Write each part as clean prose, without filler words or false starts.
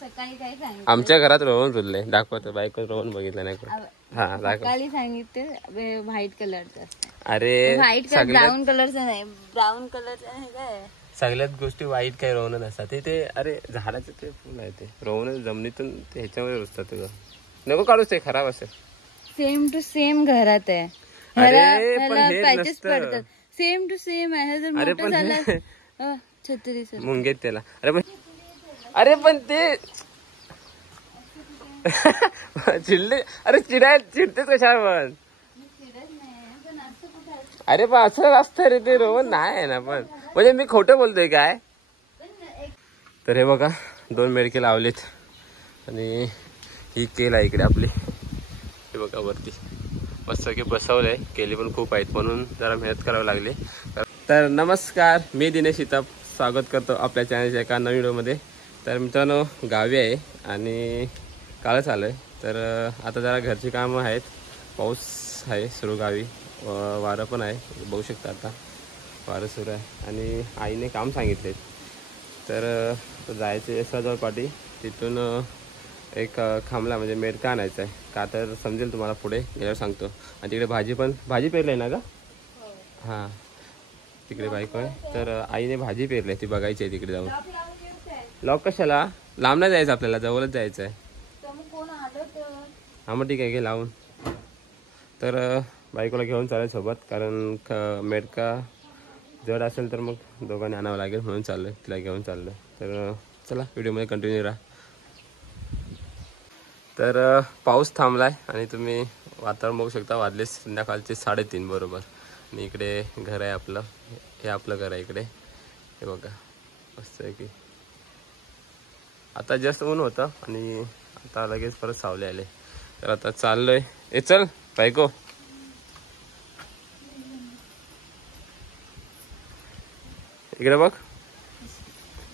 सकाळी काय सांगितलं आमच्या घरात रोहन तुलले दाखवतो बायको रोहन बघितलं नाही हा दाखव सकाळी सांगितलं व्हाईट कलरचं अरे व्हाईट कलर ब्राऊन कलरचं नाही ब्राऊन कलरचं नाही काय सगळ्यात गोष्टी वाईट काही रोवण नसतात ते अरे झाडाचे ते फुल आहे ते रोवण जमिनीतून ते ह्याच्यामध्ये रुजतात तुझं नको काढूच ते खराब असेल सेम टू सेम घरात आहे पॅचेस पडतात सेम टू सेम आहे जर मोठं झालं छत्री मुंगेत त्याला अरे पण ते चिडले अरे चिडतेच कशावर पण अरे पण असं असतं रे ते रोहन नाही आहे ना पण म्हणजे मी खोटं बोलतोय काय तर हे बघा 2 मेडके लावलेत आणि ही केल आहे इकडे आपली हे बघा वरती मस्त की बसवलंय केली पण खूप आहेत म्हणून जरा मेहनत करावी लागली तर नमस्कार मी दिनेश इताप स्वागत करतो आपल्या चॅनलच्या एका नवीन व्हिडिओमध्ये तर मित्रांनो गावी आहे आणि कालच आलो आहे तर आता जरा घरची कामं आहेत पाऊस आहे सुरू गावी वारं पण आहे बघू शकता आता वारं सुरू आहे आणि आईने काम सांगितले तर जायचे एसजवळ पाठी तिथून एक खांबला म्हणजे मेडका आणायचा आहे का तर समजेल तुम्हाला पुढे गेल्यावर सांगतो आणि तिकडे भाजी पेरली आहे ना का हां तिकडे बायको आहे तर आईने भाजी पेरली आहे ती बघायची आहे तिकडे जाऊन लॉक कशाला लांब नाही जायचं आपल्याला जवळच जायचं आहे हां मग ठीक आहे घे लावून तर बायकोला घेऊन चालेल सोबत कारण मेडका जड असेल तर मग दोघांनी आणावं लागेल म्हणून चाललं आहे तिला घेऊन चाललं तर चला व्हिडिओमध्ये कंटिन्यू राहा तर पाऊस थांबला आहे आणि तुम्ही वातावरण बघू शकता वाजले संध्याकाळचे 3:30 बरोबर आणि इकडे घर आहे आपलं हे आपलं घर आहे इकडे हे बघा मस्त आहे की आता जस्ट ऊन होतं आणि आता लगेच परत सावले आले तर आता चाललोय ए चल बायको इकडे बघ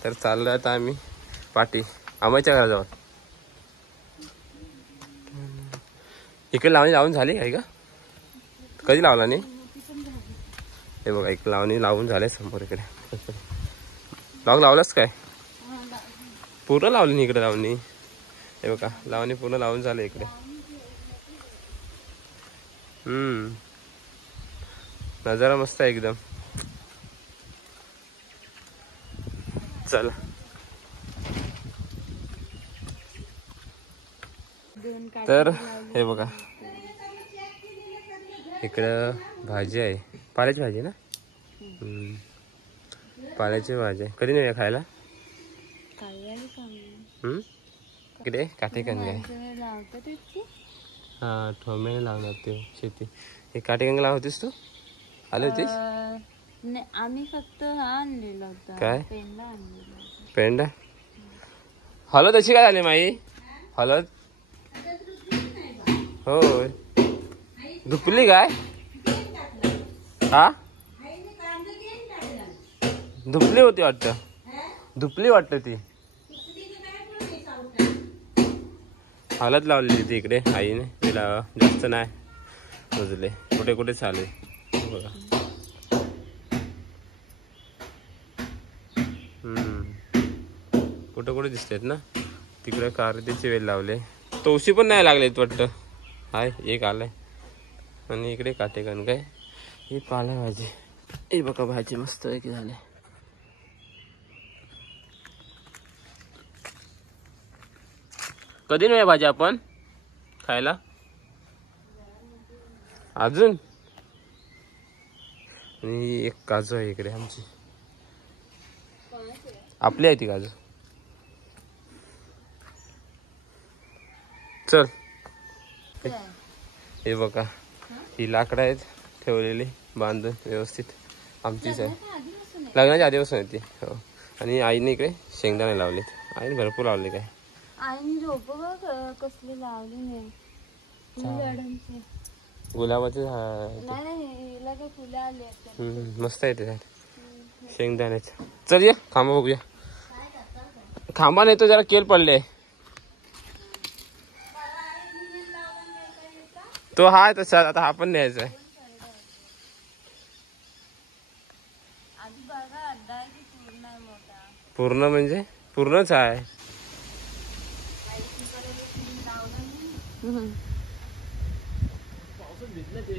तर चाललोय आता आम्ही पाठी आम्हाच्या घराजवळ इकडे लावून झाली काय का कधी लावला नाही हे बघा एक लावून झाले समोर इकडे लॉक लावलास काय पूर्ण लावली नाही इकडे लावणी हे बघा लावणी पूर्ण लावून झाले इकडे नजारा मस्त आहे एकदम चला तर हे बघा इकडं भाजी आहे पाल्याची भाजी ना पाल्याची भाजी आहे कधी नाही खायला इकडे काटेकंग आहे हा ठोंब्याने लावणार ते शेती हे काटेकंग लावत होतीस तू आले होतीस आम्ही फक्त आणलेला होता काय पेंडा हळद अशी काय झाली माई हळद होय धुपली काय हा धुपली होती वाटतं ती हळद लावलेली ती इकडे आईने तिला जास्त नाही मोजले कुठे चालू बघा कुठे दिसतात ना तिकडे कारल्याची वेल लावले तवशी पण नाही लागलेत वाटतं हाय एक आलाय आणि इकडे काटेकण काय ही पाला भाजी हे बघा भाजी मस्त आहे की झाले कधी नाही भाजी आपण खायला अजून आणि एक काजू आहे इकडे आमची आपली आहे ती काजू चल हे बघा ही लाकडं आहेत ठेवलेली बांधून व्यवस्थित आमचीच आहे लग्नाच्या आधीपासून आहे ती हो आणि आईने इकडे शेंगदाणे लावलेत आईने भरपूर लावले काय आईने रोप कसले लावली नाही गुलाबाचे फुलं आली मस्त आहे ते शेंगदाण्याचं चल ये खांबा बघूया खांबा नाही तो जरा केल पडले तो हा तसा आता हा पण न्यायचा आहे पूर्ण म्हणजे पूर्णच आहे पावसात भिजलं ते.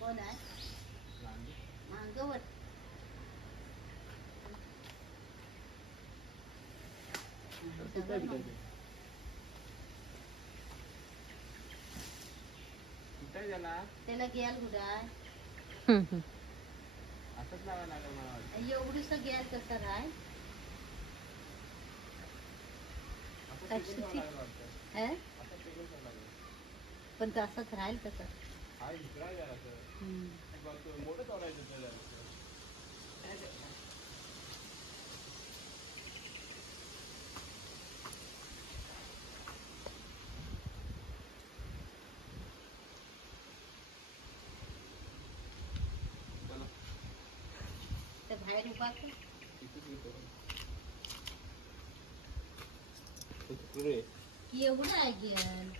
कोण आहे मांगवत? त्याला घ्याल कुठं आहे? असंच लावायला लागेल मला वाटतं. एवढीच घ्याल कसं राय? पण तसंच राहील तसं. मोठं तोडायचं. बाहेर उभा कर. एवढं आहे गेल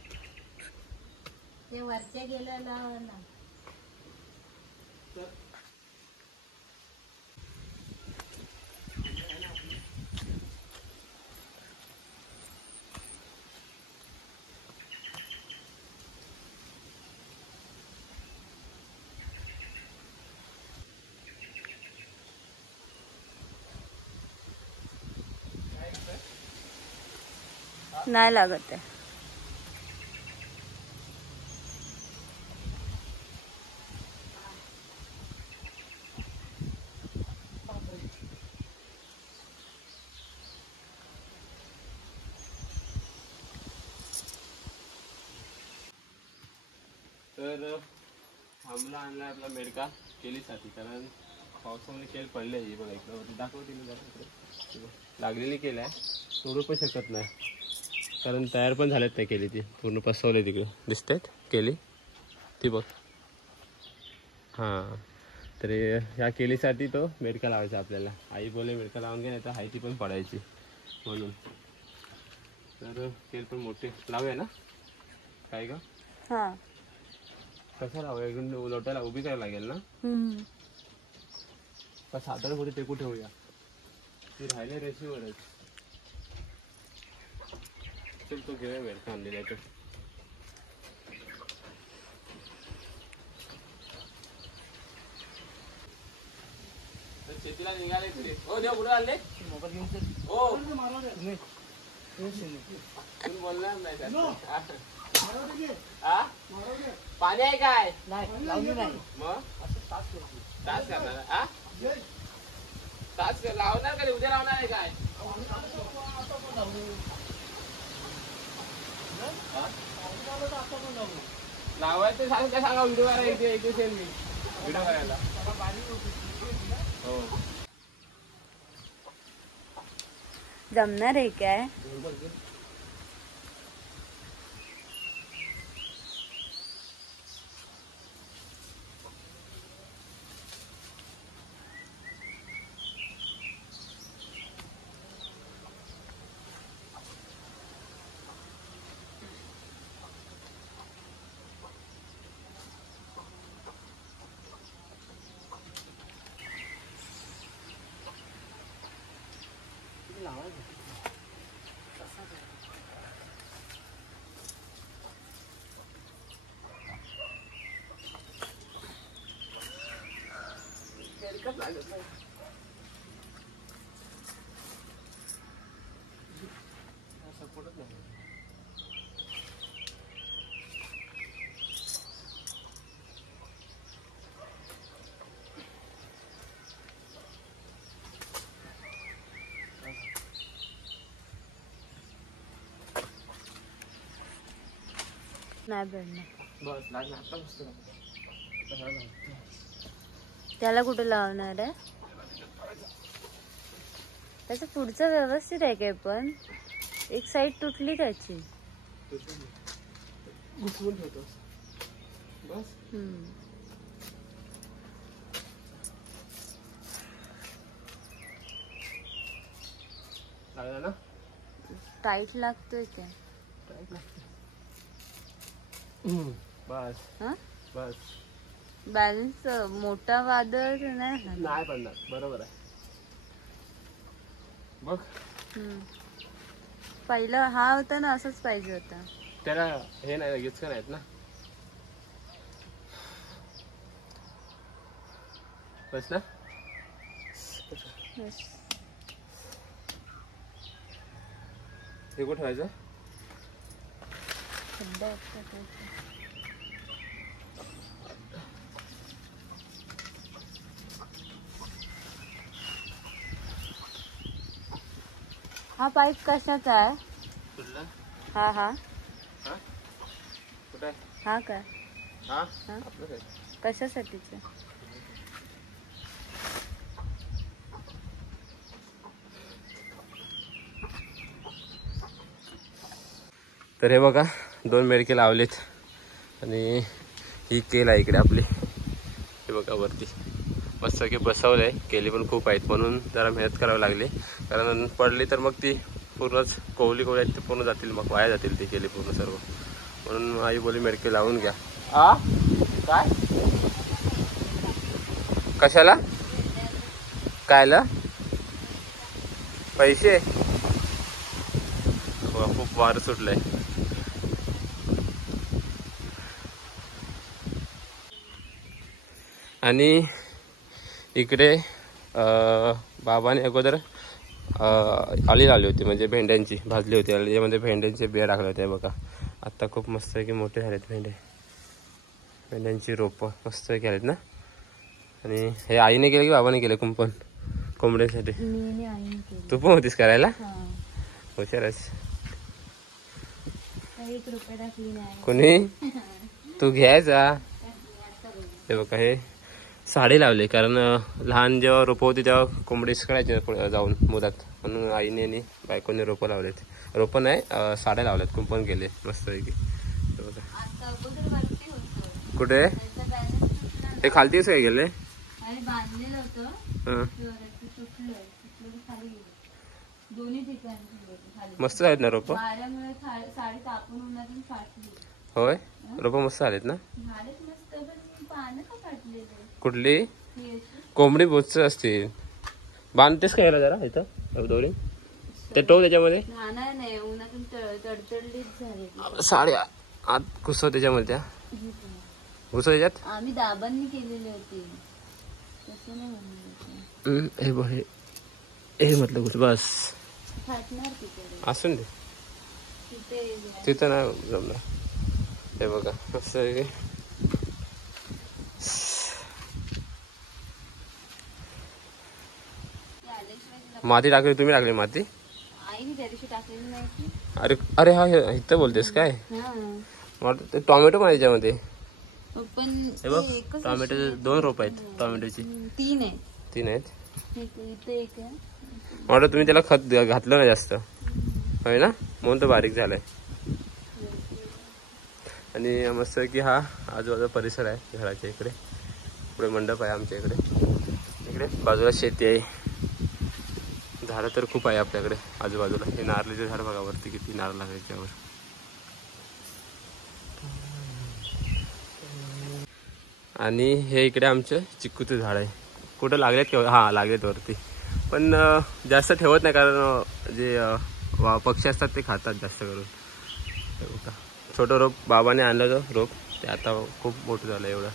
ते वरच्या गेला लाव ना. नाही लागत आहे. तर आम्हाला आणला आपला मेडका केलीसाठी, कारण पावसामुळे केल पडले. बघा इकडं दाखवते मी जरा. लागलेली केल आहे, सोडू पण शकत नाही कारण तयार पण झालेत नाही केली. ती पूर्ण पसवले तिकडे दिसतात केली ती बघ. हां, तर ह्या केलीसाठी तो मेडका लावायचा आपल्याला. आई बोले मेडका लावून घे, नाही तर हाय ती पण पडायची म्हणून. तर केल पण मोठे लावूया ना काय का? हां, कसं लावूया? एकदम लोटायला उभी करायला लागेल ना? का साधारण कुठे टेकू ठेवूया? ती राहिले रेशीवरच. चल तो घेऊया मेडका आणलेला आहे. तर शेतीला निघाले तरी. हो देव कुठे आले? मोबाईल घेऊन हो तुम्ही बोलणार नाही का? पाणी आहे काय? लावली नाही. मग तास करणार? तास लावणार का? उद्या लावणार आहे काय? लावायचं सांग काय? सांगा व्हिडिओ करायला येते मी व्हिडिओ करायला. हो जमणार आहे काय? सपोर्टच नाही. नाही भेटणार. बस लागणार आता मस्त. त्याला कुठे लावणार आहे? त्याचं पुढचं व्यवस्थित आहे काय? पण एक साईड तुटली त्याची. घुसवून ठेवतोस बस. लागला ना? टाईट लागतोय काय? टाईट लागते. बस हा बस. बॅलन्स मोठा वादळ नाही पडणार. बरोबर आहे बघ. पहिला हा होता ना, असंच पाहिजे होता. त्याला हे नाही लगेच का नाहीत ना. बस ना. हे कुठं ठेवायचं. हा पाईप कशाचा आहे. कुठला. हा हा हा कुठं आहे. हा काय. हा आपलं काय. कशासाठीच. तर हे बघा 2 मेडके लावलेत आणि ही केल आहे इकडे आपली. हे बघा वरती मस्त की बसवलंय. केली पण खूप आहेत म्हणून जरा मेहनत करावी लागली, कारण पडली तर मग ती पूर्णच कोवली आहेत ते पूर्ण जातील, मग वाया जातील ती केली पूर्ण सर्व. म्हणून आई बोली मेडके लावून घ्या. काय कशाला कायला पैसे. खूप वार सुटलंय. आणि इकडे बाबाने अगोदर आली लावली होती, म्हणजे भेंड्यांची भाजली होती. यामध्ये भेंड्यांचे बिया टाकले होते बघा. आता खूप मस्त आहे की मोठे झालेत भेंड्यांची रोपं मस्त आहेत ना. आणि हे आईने केलं की बाबाने केलं कुंपण कोंबड्यांसाठी. तू पण होतीस करायला. हुशारच. कोणी तू घ्यायचा. हे बघा हे साडी लावली, कारण लहान जेव्हा रोपं होती तेव्हा कोंबडी करायचे जाऊन मुदात, म्हणून आईने आणि बायकोने रोपं लावलेत. रोपं नाही साड्या लावल्यात, कुंपण केले मस्त पैकी. कुठे ते खालती कसं काय गेले. मस्त आहेत ना रोपं. होय रोपं मस्त आलेत ना. कुठली कोंबडी बोच असतील. बांधतेस का याला जरा इथं दोरी ते टोक त्याच्यामध्ये. साड्या आत घुसव त्याच्यामध्ये. त्या घुसव त्याच्यात. आम्ही दाबांनी केलेले होते. हे म्हटलं घुस बस असून दे. तिथं नाही जमणार. हे बघा मस्त आहे. माती टाकली तुम्ही. टाकली माती आईने त्या दिवशी टाकलेली नाही. अरे अरे हा इथं बोलतेस काय. टोमॅटो पण याच्यामध्ये. हे बघ टोमॅटो 2 रोप आहेत टोमॅटोची. 3 आहेत. म्हटलं तुम्ही त्याला खत घातलं ना जास्त होय ना, म्हणून तो बारीक झालाय. आणि मस्त की हा आजूबाजूचा परिसर आहे घराच्या इकडे. पुढे मंडप आहे आमच्या इकडे बाजूला शेती आहे. झाडं तर खूप आहे आपल्याकडे आजूबाजूला. हे नारळीचे झाड बघा वरती किती नारळ लागले त्यावर. आणि हे इकडे आमचं चिक्कूचं झाड आहे. कुठं लागलेत किंवा हा लागलेत वरती, पण जास्त ठेवत नाही, कारण जे पक्षी असतात ते खातात जास्त करून. छोटं रोप बाबाने आणलं होतं रोप, ते आता खूप मोठं झालं एवढं.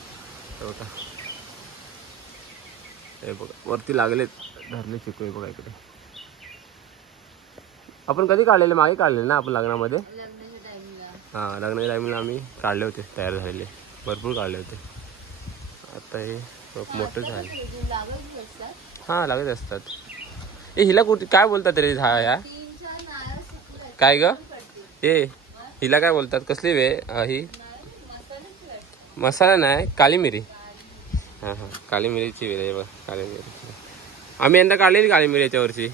हे बघा वरती लागलेत धरले चिक्कू. हे बघा इकडे आपण कधी काढलेले, मागे काढलेले ना आपण लग्नामध्ये. हां लग्नाच्या टायमिंगला आम्ही काढले होते, तयार झालेले भरपूर काढले होते. आता हे मोठं झाले. हां लागत असतात. ए हिला कुठे काय बोलतात रे झाड ह्या काय ग. ए हिला काय बोलतात, कसली वे ही. मसाला नाही काळी मिरी. हां काळी मिरीची वेळ आहे बघ. काळी मिरी आम्ही यंदा काढलेली काळी मिरी याच्या वर्षी.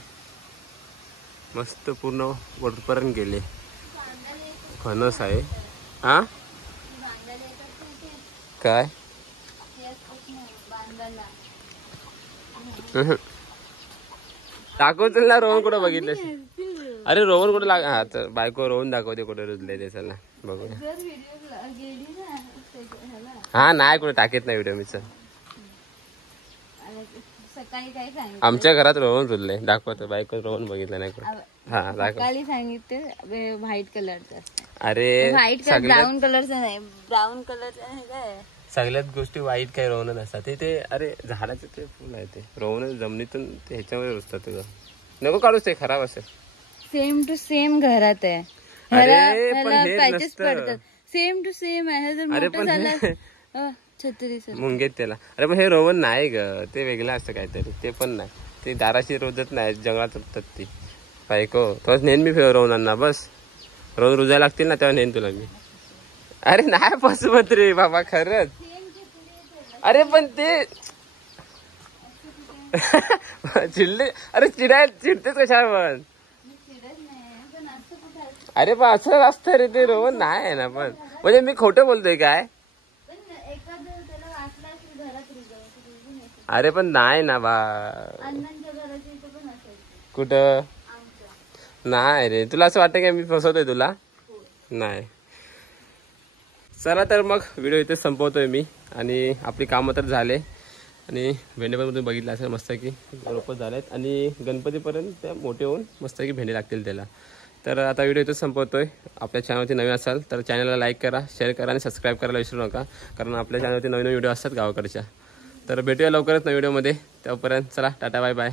मस्त पूर्ण वरपर्यंत गेले. फणस आहे. हा काय दाखवतील ना. रोहन कुठं बघितलं. अरे रोहन कुठं लाग. हा तर बायको रोहन दाखवते कुठे रुजले ते. चला बघूया. जर व्हिडिओ गेली ना ह्याला, हा नाही कुठे टाकेत नाही व्हिडिओ मी. चल सकाळी काय सांगितलं, आमच्या घरात रोहन तुलले दाखवतो. बायको रोहन बघितलं नाही कुठे. हा दाखव. सकाळी सांगितले व्हाईट कलरचा. अरे व्हाईट कलर, ब्राऊन कलरचा नाही, ब्राऊन कलरचा आहे काय. सगळ्यात गोष्टी वाईट काही रोहन नसतात ते. अरे झाडाचे ते फुल आहे ते रोहन जमिनीतून ते ह्याच्यामध्ये रुजतात. तुझं नको काढूच, ते खराब असेल. सेम टू सेम घरात आहे. पॅचेस पडतात. सेम टू सेम आहे. जर मोठं झालं छत्री सर मुंगेत त्याला. अरे पण हे रोहन नाही ग, ते वेगळं असतं काहीतरी. ते पण नाही, ते दाराशी रोजत नाही, जंगलात रुजतात ती. बायको थोडंच नेन मी रोहनांना. बस रोज रुजायला लागतील ना तेव्हा नेन तुला मी. अरे नाही पसवत रे बाबा खरंच. अरे पण ते चिडले. अरे चिडतेच कशावर पण. अरे पण असं असतं रे ते रोहन नाही आहे ना. पण म्हणजे मी खोटं बोलतोय काय. अरे पण नाही ना बा. कुठं नाही रे. तुला असं वाटतं का मी फसवतोय तुला. नाही. चला तर मग व्हिडिओ इथे संपवतोय मी. आणि आपली कामं तर झाले. आणि भेंडे पण तुम्ही बघितलं असेल मस्त की रोपं झालेत. आणि गणपतीपर्यंत त्या मोठे होऊन मस्त की भेंडे लागतील त्याला. तर आता व्हिडिओ इथं संपवतोय. आपल्या चॅनलवरती नवीन असाल तर चॅनलला लाईक करा, शेअर करा आणि सबस्क्राईब करायला विसरू नका. कारण आपल्या चॅनलवरती नवीन व्हिडिओ असतात गावाकडच्या. तर भेटूया लवकरच नवीन व्हिडिओमध्ये. तोपर्यंत चला टाटा बाय बाय.